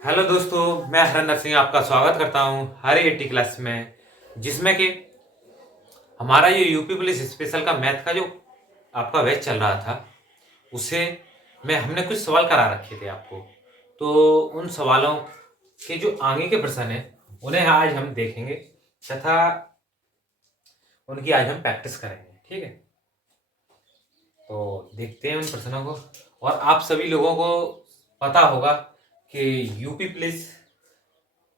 Hello दोस्तों, मैं हरंदर सिंह आपका स्वागत करता हूं हर 80 क्लास में, जिसमें कि हमारा ये यूपी पुलिस स्पेशल का मैथ का जो आपका बैच चल रहा था, उसे में हमने कुछ सवाल करा रखे थे आपको। तो उन सवालों के जो आगे के प्रश्न हैं उन्हें आज हम देखेंगे तथा उनकी आज हम प्रैक्टिस करेंगे। ठीक है, तो देखते हैं उन प्रश्नों को। और आप सभी लोगों को पता होगा कि यूपी पुलिस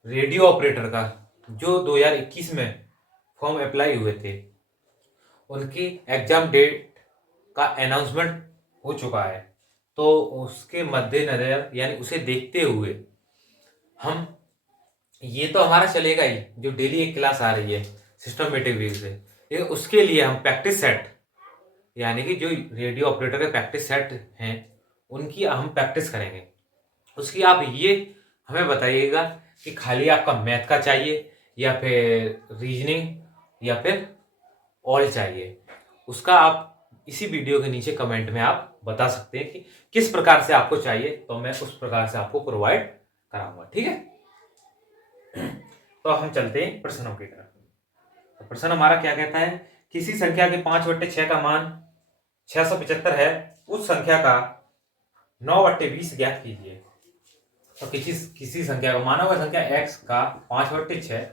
रेडियो ऑपरेटर का जो 2021 में फॉर्म अप्लाई हुए थे, उनकी एग्जाम डेट का अनाउंसमेंट हो चुका है। तो उसके मद्देनजर यानी उसे देखते हुए हम, ये तो हमारा चलेगा ही जो डेली एक क्लास आ रही है सिस्टमेटिक व्यू से, लेकिन उसके लिए हम प्रैक्टिस सेट यानी कि जो रेडियो ऑपरेटर के प्रैक्टिस सेट हैं उनकी हम प्रैक्टिस करेंगे। उसकी आप ये हमें बताइएगा कि खाली आपका मैथ का चाहिए या फिर रीजनिंग या फिर ऑल चाहिए। उसका आप इसी वीडियो के नीचे कमेंट में आप बता सकते हैं कि किस प्रकार से आपको चाहिए, तो मैं उस प्रकार से आपको प्रोवाइड कराऊंगा। ठीक है, तो हम चलते हैं प्रश्नों की तरफ। तो प्रश्न हमारा क्या कहता है, किसी संख्या के 5/6 का मान 675 है, उस संख्या का 9/20 ज्ञात कीजिए। तो किसी संख्या को, मानव संख्या x का 5/6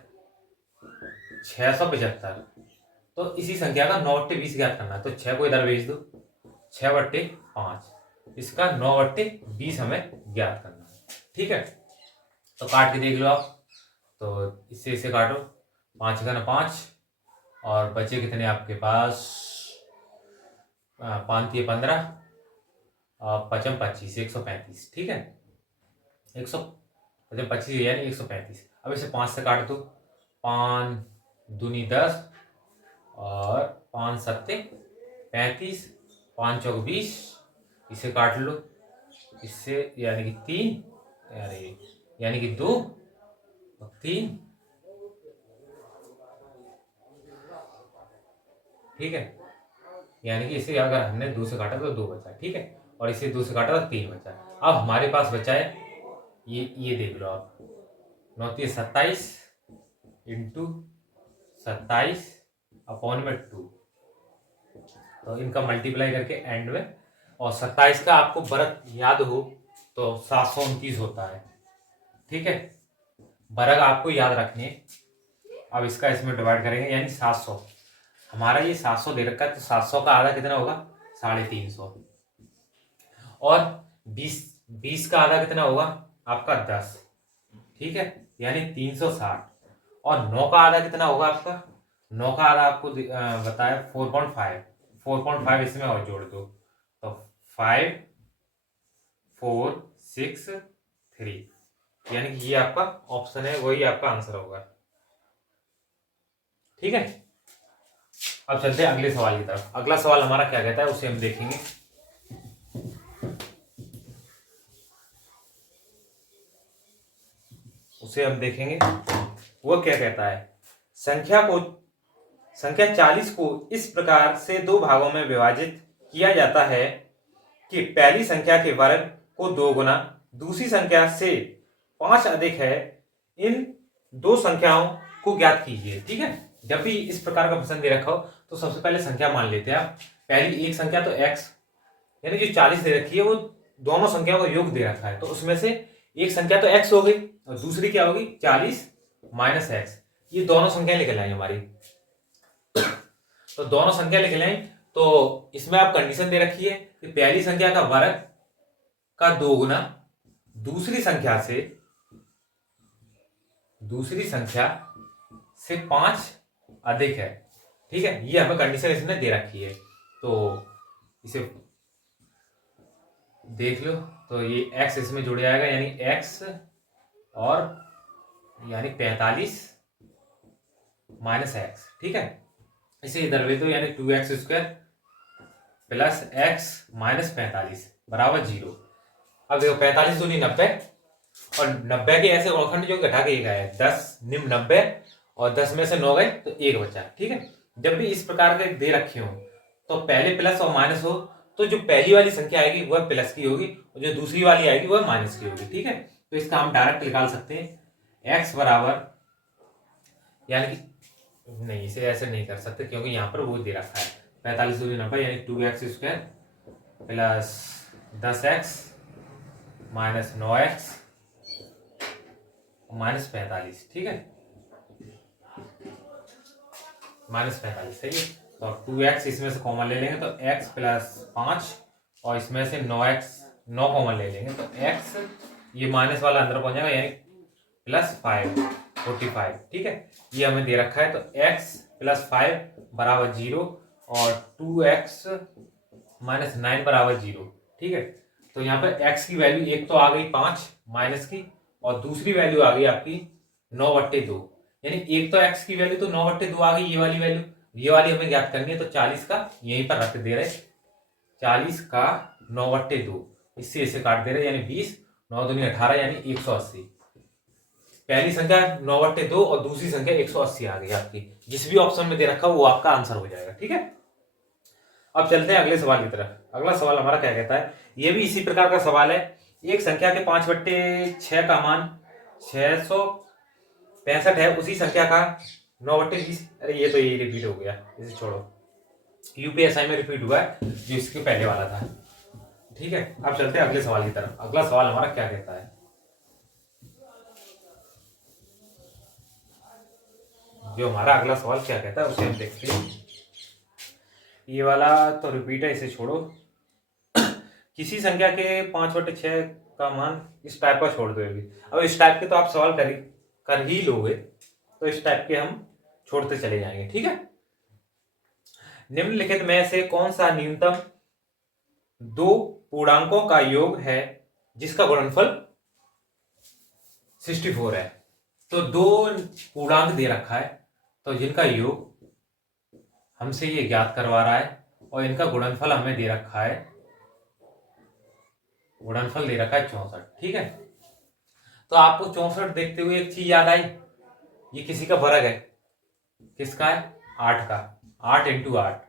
675, तो इसी संख्या का 9/20 ज्ञात करना है। तो 6 को इधर भेज दो, 6/5, इसका 9/20 हमें ज्ञात करना है। ठीक है, तो काट के देख लो आप। तो इससे इसे काटो, 5 का 5 और बचे कितने आपके पास, 5 3 15 और 5 25 135। ठीक है, 125 यानी 135। अब इसे 5 से काट दो, 5 दूनी 10 और 5 सत्ते 35, 5 चौक 20, इसे काट लो, इससे यानी कि 3 यानी कि 2 और 3। ठीक है, यानी कि इसे अगर हमने 2 से काटा तो 2 बचा। ठीक है, और इसे 2 से काटा तो 3 बचा। अब हमारे पास बचा है ये देख लो आप, 9 3 27 इंटू 27 अपॉन में 2। तो इनका मल्टीप्लाई करके एंड में, और 27 का आपको वर्ग याद हो तो 729 होता है। ठीक है, वर्ग आपको याद रखने। अब इसका इसमें डिवाइड करेंगे यानी 700। हमारा ये 700 दे रखा है, तो 700 का आधा कितना होगा, 350। और 20 का आधा कितना होगा आपका, 10। ठीक है, यानी 360। और 9 का आधा कितना होगा आपका, 9 का आधा आपको बताया 4.5। 4.5 इसमें और जोड़ दो, तो 5 4 6 3, यानी कि ये आपका ऑप्शन है, वही आपका आंसर होगा। ठीक है, अब चलते हैं अगले सवाल की तरफ। अगला सवाल हमारा क्या कहता है उसे हम देखेंगे। वो क्या कहता है, संख्या 40 को इस प्रकार से 2 भागों में विभाजित किया जाता है कि पहली संख्या के वर्ग को 2 गुना, दूसरी संख्या से 5 अधिक है। इन 2 संख्याओं को ज्ञात कीजिए। ठीक है, जब भी इस प्रकार का प्रश्न दे रखा हो तो सबसे पहले संख्या मान लेते हैं आप। पहली एक संख्या तो x, यानी जो 40 दे रखी है वो दोनों संख्याओं का योग दे रखा है, तो उसमें से एक संख्या तो x हो गई और दूसरी क्या होगी, 40 माइनस x। ये दोनों संख्या लिख लाएंगे हमारी। तो दोनों संख्या लिख लें, तो इसमें आप कंडीशन दे रखी है कि पहली संख्या का वर्ग का 2 गुना दूसरी संख्या से 5 अधिक है। ठीक है, ये हमें कंडीशन इसने दे रखी है, तो इसे देख लो। तो ये x इसमें जुड़ जाएगा, यानी x और यानी 45 माइनस एक्स। ठीक है, इसे इधर ले दो, यानी 2x² प्लस x माइनस 45 बराबर 0। अब देखो 45 दूनी 90, और 90 के ऐसे गुणनखंड जो घटा के 1 आया, 10 निम्न 90 और 10 में से 9 गए तो 1 बचा। ठीक है, जब भी इस प्रकार के दे रखे हो तो पहले प्लस और माइनस हो तो जो पहली वाली संख्या आएगी वह प्लस की होगी और जो दूसरी वाली आएगी वह माइनस की होगी। ठीक है, तो इसका हम डायरेक्ट निकाल सकते हैं x बराबर, यानी कि नहीं, इसे ऐसे नहीं कर सकते क्योंकि यहाँ पर वो दे रखा है 45 दूनी 90, यानी 2x² plus 10x minus 9x minus 45, ठीक है, माइनस 45, सही है। तो अब 2x इसमें से कॉमन ले लेंगे तो x प्लस 5 और इसमें से 9 कॉमन ले लेंगे तो x, ये माइनस वाला अंदर पहुंच जाएगा, यानी प्लस 5 45, ठीक है। ये हमें दे रखा है तो x प्लस 5 बराबर 0 और 2x माइनस 9 बराबर 0, ठीक है। तो यहाँ पर x की वैल्यू एक तो आ गई 5 माइनस की, और दूसरी वैल्यू आ गई आपकी 9/2, यानी एक तो x की वैल्यू तो 9/2 आ गई, ये वाली वैल्यू, ये वाली हमें ज्ञात करनी है। तो 40 का यहीं पर रख दे रहे, 40 का 9/2 इससे इसे काट दे रहे, यानी 20, 9 दूनी 18, यानी 180। पहली संख्या 9/2 और दूसरी संख्या 180 आ गई आपकी। जिस भी ऑप्शन में दे रखा वो आपका आंसर हो जाएगा, ठीक है। अब चलते हैं अगले सवाल की तरफ। अगला सवाल हमारा क्या कहता है, ये भी इसी प्रकार का सवाल है। एक संख्या के 5/6 का मान 665 है, उसी संख्या का 9/20, अरे ये तो यही रिपीट हो गया, इसे छोड़ो, यूपीएसआई में रिपीट हुआ है जो इसके पहले वाला था, ठीक है। अब चलते हैं अगले सवाल की तरफ। अगला सवाल हमारा क्या कहता है, जो हमारा अगला सवाल क्या कहता है उसे हम देखते हैं। ये वाला तो रिपीट है, इसे छोड़ो। किसी संख्या के 5/6 का मान इस टाइप का छोड़ दो। अब इस टाइप के तो आप सवाल कर ही लोगे, तो इस टाइप के हम छोड़ते चले जाएंगे, ठीक है। निम्नलिखित में से कौन सा न्यूनतम दो पूर्णांकों का योग है जिसका गुणनफल 64 है। तो दो पूर्णांक दे रखा है, तो जिनका योग हमसे ये ज्ञात करवा रहा है, और इनका गुणनफल हमें दे रखा है, गुणनफल दे रखा है 64, ठीक है। तो आपको 64 देखते हुए एक चीज याद आई, ये किसी का वर्ग है, किसका है, 8 का, 8 × 8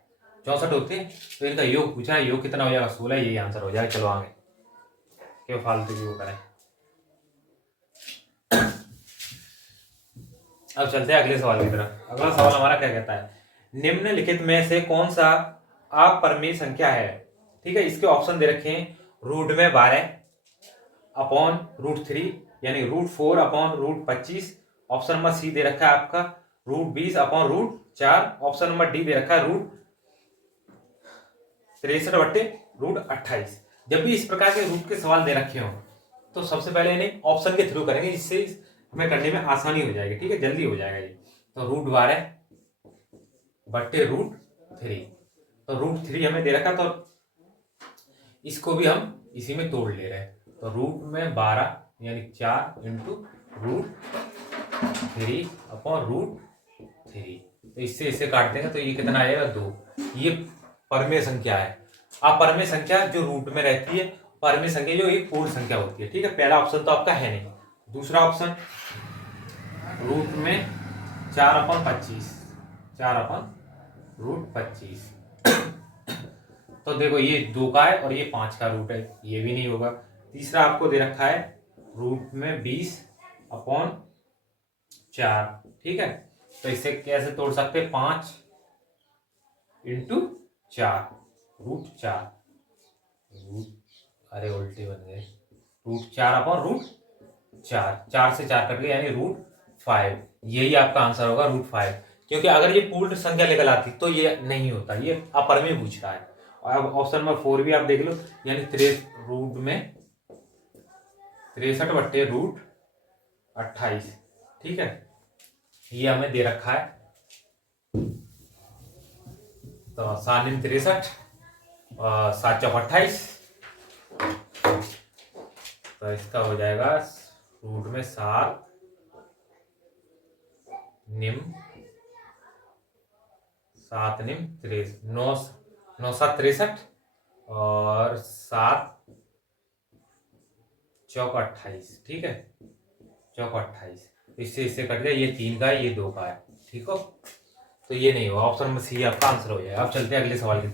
64 होते हैं। तो इनका योग पूछा है, योग कितना हो जाएगा, 16, यही आंसर हो जाएगा। चलो आगे, क्यों फालतू की वो करें। अब चलते हैं अगले सवाल की तरफ। अगला सवाल हमारा क्या कहता है, निम्नलिखित में से कौन सा अपरिमेय संख्या है, ठीक है। इसके ऑप्शन दे रखे हैं, रूट में 12 अपॉन √3, यानी √4/√25। ऑप्शन नंबर सी दे रखा है आपका √20 अपॉन √4। ऑप्शन नंबर डी दे रखा है √63/√28। जब भी इस प्रकार के रूट के सवाल दे रखे हो तो सबसे पहले इन्हें ऑप्शन के थ्रू करेंगे, जिससे हमें करने में आसानी हो जाएगी, ठीक है, जल्दी हो जाएगा ये। तो √12/√3, तो √3 हमें दे रखा, तो इसको भी हम इसी में तोड़ ले रहे हैं। तो रूट में 12 यानी 4 × √3/√3, तो इससे इसे काट देंगे तो ये कितना आएगा, 2। ये परमेय संख्या है। अपरमेय संख्या जो रूट में रहती है, परमेय संख्या जो एक पूर्ण संख्या होती है, ठीक है। पहला ऑप्शन तो आपका है नहीं। दूसरा ऑप्शन रूट में 4/25, 4/√25। तो देखो ये 2 का है और ये 5 का रूट है, ये भी नहीं होगा। तीसरा आपको दे रखा है रूट में 20/4, ठीक है। तो इसे कैसे तोड़ सकते हैं, 5 × 4 √4, अरे उल्टे बन गए, √4/√4, 4 से 4 कट गए, यानी √5। यही आपका आंसर होगा, √5। क्योंकि अगर ये पूर्ण संख्या लेकर आती तो ये नहीं होता, ये अपरमेय पूछ रहा है। और अब ऑप्शन नंबर 4 भी आप देख लो, यानी रूट में 63/√28, ठीक है। ये हमें दे रखा है, तो 7 × 63 और 7 × 28, तो इसका हो जाएगा रूट में 7 × 63, 9 7 63 और 7 चौक 28, ठीक है, चौक 28। इससे इससे कट गया, ये 3 का है, ये 2 का है, ठीक हो। तो ये नहीं होगा, ऑप्शन नंबर सी आपका आंसर हो जाएगा। अब चलते हैं अगले सवाल की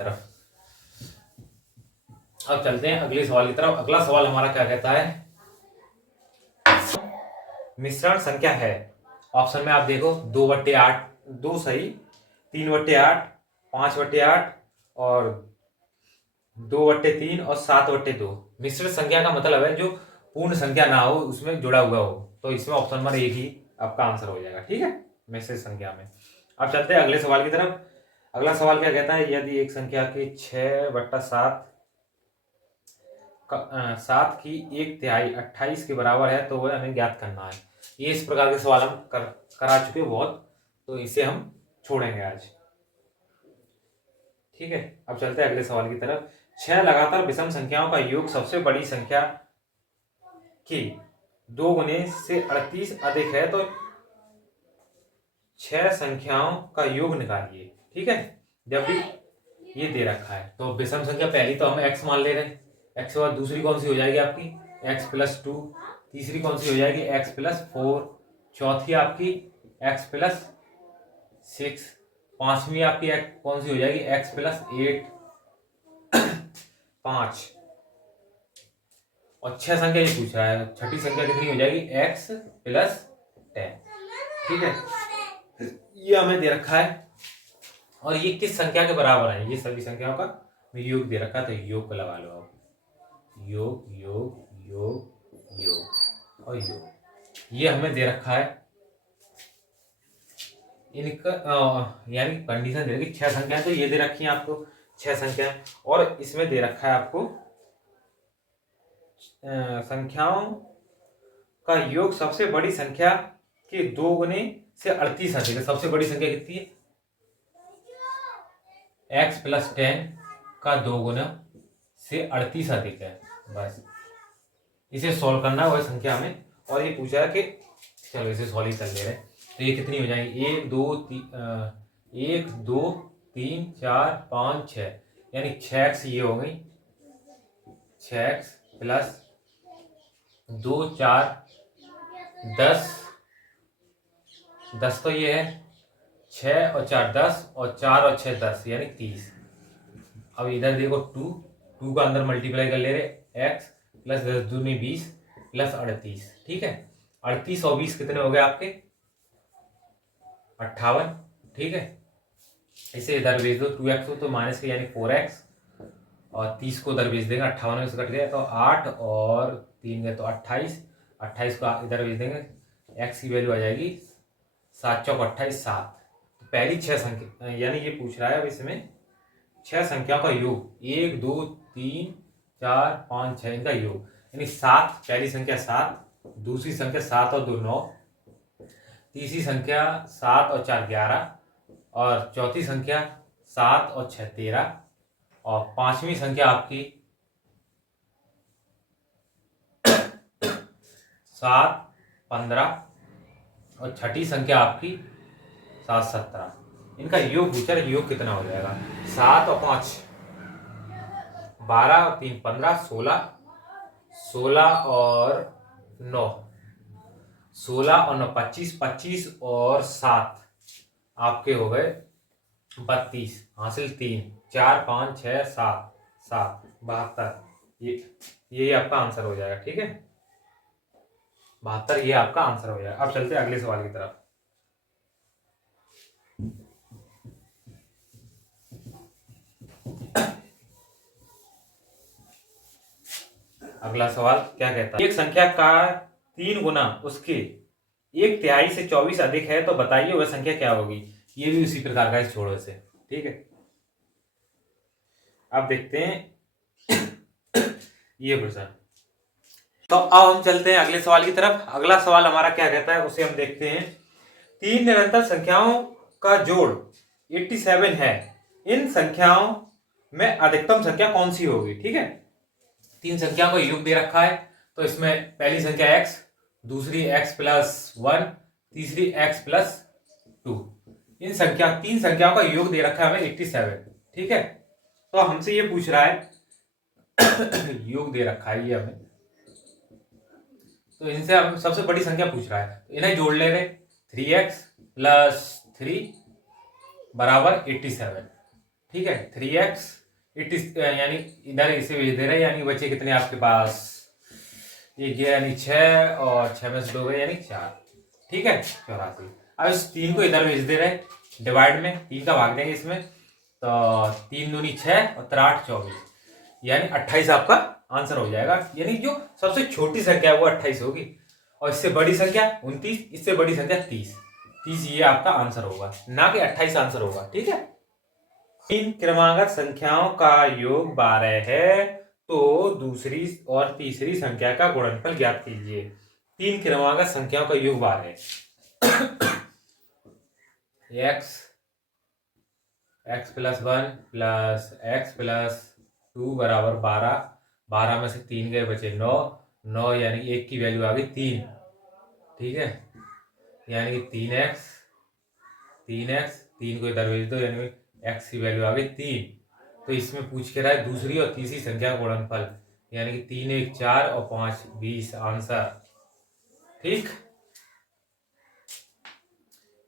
तरफ। अगला सवाल हमारा क्या कहता है, मिश्रण संख्या है। ऑप्शन में आप देखो 2/8, 2 सही, 3/8, 5/8 और 2/3 और 7/2। मिश्र संख्या का मतलब है जो पूर्ण संख्या ना हो, उसमें जुड़ा हुआ हो। तो इसमें ऑप्शन नंबर 1 ही आपका आंसर हो जाएगा। ठीक है, मिश्र संख्या में। अब चलते हैं अगले सवाल की तरफ। अगला सवाल क्या कहता है, यदि एक संख्या के 6/7 7 की 1/3 28 के बराबर है तो वह हमें ज्ञात करना है। ये इस प्रकार के सवाल हम करा चुके बहुत, तो इसे हम छोड़ेंगे आज। ठीक है, अब चलते हैं अगले सवाल की तरफ। 6 लगातार विषम संख्याओं का योग सबसे बड़ी संख्या की 2 गुने से 38 अधिक है तो 6 संख्याओं का योग निकालिए। ठीक है, जब भी ये दे रखा है तो विषम संख्या पहली तो हम x मान ले रहे हैं, x के बाद दूसरी कौन सी हो जाएगी आपकी x+2, तीसरी कौन सी हो जाएगी x+4, चौथी आपकी x+6, पांचवी आपकी कौन सी हो जाएगी x+8, 5 और 6 संख्या ये पूछ रहा है, छठी संख्या कितनी हो जाएगी x+10। ठीक है, ये हमें दे रखा है और ये किस संख्या के बराबर है, ये सभी संख्याओं का योग दे रखा है। तो योग को लगा लो आप, योग योग योग योग और योग, ये हमें दे रखा है। इनका यानी कंडीशन दे रखी 6 संख्याएं, तो ये दे रखी है आपको 6 संख्याएं और इसमें दे रखा है आपको संख्याओं का योग सबसे बड़ी संख्या के 2 गुने से 38 अधिक है। सबसे बड़ी संख्या कितनी है x+10 का 2 गुना से 38 अधिक है। बस इसे सॉल्व करना है वह संख्या में, और ये पूछा है कि चलो इसे सॉल्व ही कर ले रहे हैं। तो ये कितनी हो जाएगी 1 2 3 4 5 6, यानी 6x ये हो गई, 6x प्लस 2 4 10, 10 तो ये है, 6 और 4 10 और 4 और 6 10 यानी 30। अब इधर देखो 2 का अंदर मल्टीप्लाई कर ले रहे, x प्लस 10 दूनी 20 प्लस 38। ठीक है, 38 और 20 कितने हो गए आपके 58। ठीक है, इसे इधर भेज दो, 2x हो तो माइनस के यानी 4x और 30 को उधर भेज देंगे, 58 में से कट गया तो 8 और 3 गए तो 28, 28 को इधर भेज देंगे, x की वैल्यू आ जाएगी 7 चौक 28 7। तो पहली 6 संख्या यानी ये पूछ रहा है अब इसमें 6 संख्याओं का योग 1 2 3 4 5 6 इनका योग, यानी 7 पहली संख्या 7, दूसरी संख्या 7 और 2 9, तीसरी संख्या 7 और 4 11 और चौथी संख्या 7 और 6 13 और पांचवी संख्या आपकी 7 15 और छठी संख्या आपकी 7 17। इनका योग पूछा है, योग कितना हो जाएगा 7 और 5 12 और 3 15 16, 16 और 9 16 और 9 25, 25 और 7 आपके हो गए 32, हासिल 3 4 5 6 7 7 72। ये आपका आंसर हो जाएगा। ठीक है, 72 ये आपका आंसर हो जाएगा। अब चलते हैं अगले सवाल की तरफ। अगला सवाल क्या कहता है, एक संख्या का 3 गुना उसके 1/3 से 24 अधिक है तो बताइए वह संख्या क्या होगी। ये भी उसी प्रकार का है, छोड़ो इसे। ठीक है, अब देखते हैं ये प्रश्न। तो अब हम चलते हैं अगले सवाल की तरफ। अगला सवाल हमारा क्या कहता है उसे हम देखते हैं। 3 निरंतर संख्याओं का जोड़ 87 है, इन संख्याओं में अधिकतम संख्या कौन सी होगी। ठीक है, 3 संख्याओं का योग दे रखा है, तो इसमें पहली संख्या x, दूसरी x+1, तीसरी x+2, इन 3 संख्याओं का योग दे रखा है हमें 87। ठीक है, तो हमसे ये पूछ रहा है योग दे रखा है ये हमें, तो इनसे हम सबसे बड़ी संख्या पूछ रहा है, तो इन्हें जोड़ ले रहे 3x + 3 बराबर 87। ठीक है, 3x 80 यानी इधर इसे भेज दे रहे, यानी बचे कितने आपके पास ये गया यानी 6 और 6 में से 2 गए यानी 4। ठीक है, 84। अब इस 3 को इधर भेज दे रहे डिवाइड में, 3 का भाग देंगे इसमें, तो 3 दूनी 6 और 3 8 24 यानी 28 आपका आंसर हो जाएगा। यानी जो सबसे छोटी संख्या है वो 28 होगी और इससे बड़ी संख्या 29, इससे बड़ी संख्या 30। 30 ये आपका आंसर होगा, ना कि 28 आंसर होगा। ठीक है, 3 क्रमागत संख्याओं का योग 12 है, तो दूसरी और तीसरी संख्या का गुणनफल ज्ञात कीजिए। 3 क्रमागत संख्याओं का योग 12 है। x plus 1 plus x plus 2 बराबर 12। 12 में से 3 गए बचे 9। 9 यानी 1 की वैल्यू आ गई 3। ठीक है, यानी 3x 3 को इधर भेज दो यानी x की वैल्यू आ गई 3। तो इसमें पूछ के रहा है दूसरी और तीसरी संख्या का गुणनफल, यानी कि 3 1 4 और 5 20 आंसर। ठीक,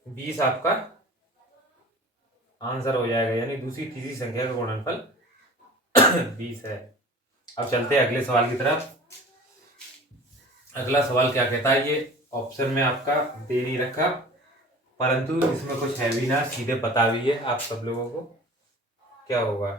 20 आपका आंसर हो जाएगा, यानी दूसरी तीसरी संख्या का गुणनफल 20 है। अब चलते हैं अगले सवाल की तरफ। अगला सवाल क्या कहता है, ये ऑप्शन में आपका दे नहीं रखा, परंतु इसमें कुछ है भी ना, सीधे पता भी है आप सब लोगों को क्या होगा।